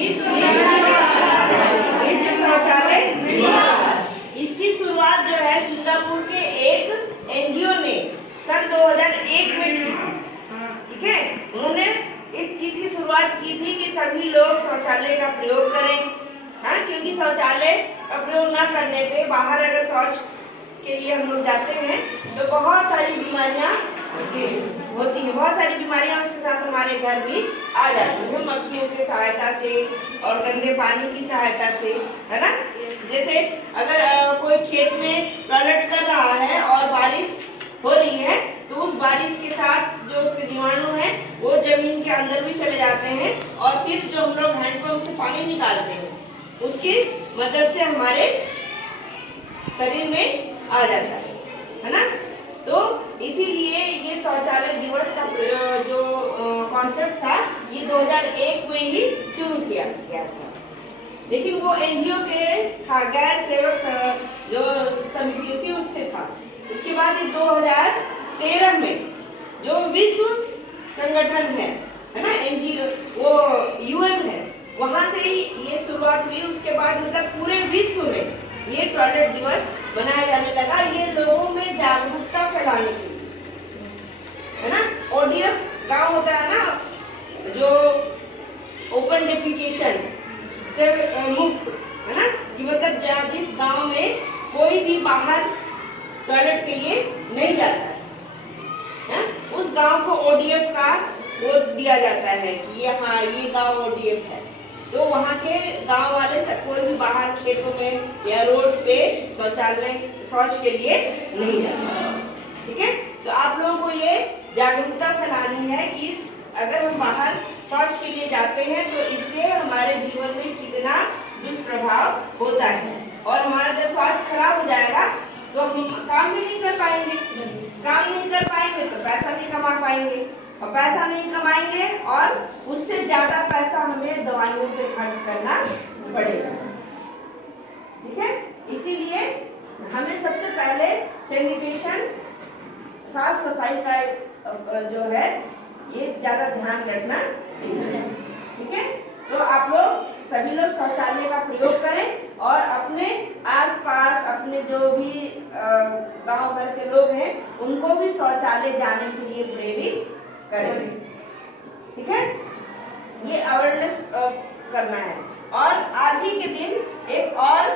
विश्व शौचालय दिवस। इसकी शुरुआत जो है सिंगापुर के एक एनजीओ ने सन 2001 में की थी। ठीक है, उन्होंने इस चीज की शुरुआत की थी कि सभी लोग शौचालय का प्रयोग करें। हाँ, क्योंकि शौचालय का प्रयोग न करने पे बाहर अगर शौच के लिए हम लोग जाते हैं तो बहुत सारी बीमारियां होती हैं। बहुत सारी बीमारियां उसके साथ हमारे घर भी आ जाती हैं, मक्खियों की सहायता से और गंदे पानी की सहायता से, है ना। जैसे अगर कोई खेत में टॉयलेट कर रहा है और बारिश हो रही है तो उस बारिश के साथ जो उसके जीवाणु हैं वो जमीन के अंदर भी चले जाते हैं और फिर जो हम लोग हैंडपंप से पानी निकालते हैं उसकी मदद से हमारे शरीर में आ जाता है ना। तो इसीलिए ये शौचालय दिवस का जो कॉन्सेप्ट था ये 2001 में ही शुरू किया गया था। लेकिन वो एनजीओ के था, गैर सेवक जो समिति थी उससे था। इसके बाद ये 2013 में जो विश्व संगठन है ना, एनजीओ वो यूएन है, वहां से ही ये शुरुआत हुई। उसके बाद मतलब पूरे विश्व में ये टॉयलेट दिवस मनाया जाने लगा, ये लोगों में जागरूकता फैलाने के लिए, है ना। ओडीएफ गांव होता है ना, जो ओपन डेफिकेशन से मुक्त, है ना, कि मतलब जिस गांव में कोई भी बाहर टॉयलेट के लिए नहीं जाता है, उस गांव को ओडीएफ का वो दिया जाता है कि ये हाँ ये गांव ओडीएफ है। तो वहाँ के गांव वाले सब कोई भी बाहर खेतों में या रोड पे शौच के लिए नहीं जाता। ठीक है, तो आप लोगों को ये जागरूकता फैलानी है कि अगर हम बाहर शौच के लिए जाते हैं तो इससे हमारे जीवन में कितना दुष्प्रभाव होता है और हमारा जब स्वास्थ्य खराब हो जाएगा तो हम काम भी नहीं कर पाएंगे। काम नहीं कर पाएंगे तो पैसा नहीं कमा पाएंगे और पैसा नहीं कमाएंगे और उससे ज्यादा पैसा हमें दवाइयों पे खर्च करना पड़ेगा। ठीक है, इसीलिए हमें सबसे पहले सैनिटेशन, साफ सफाई का जो है ये ज्यादा ध्यान रखना चाहिए। ठीक है, तो आप लोग सभी लोग शौचालय का प्रयोग करें और अपने आसपास अपने जो भी गांव भर के लोग हैं उनको भी शौचालय जाने के लिए प्रेरित करें। ठीक है, ये अवेयरनेस करना है। और आज ही के दिन एक और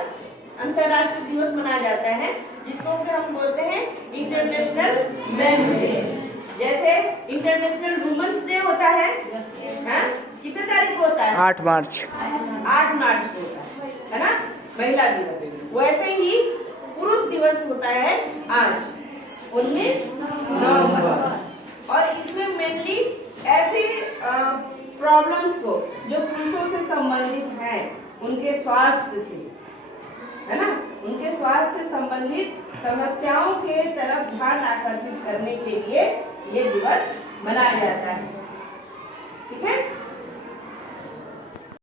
अंतर्राष्ट्रीय दिवस मनाया जाता है जिसको कि हम बोलते हैं इंटरनेशनल मेंस डे। जैसे इंटरनेशनल वुमेन्स डे होता है, कितने तारीख को होता है? 8 मार्च। 8 मार्च को होता है ना, महिला दिवस। वैसे ही पुरुष दिवस होता है आज 19 नवंबर। और इसमें मेनली ऐसे प्रॉब्लम्स को जो पुरुषों से संबंधित हैं उनके स्वास्थ्य से, है ना, उनके स्वास्थ्य से संबंधित समस्याओं के तरफ ध्यान आकर्षित करने के लिए ये दिवस मनाया जाता है। ठीक है।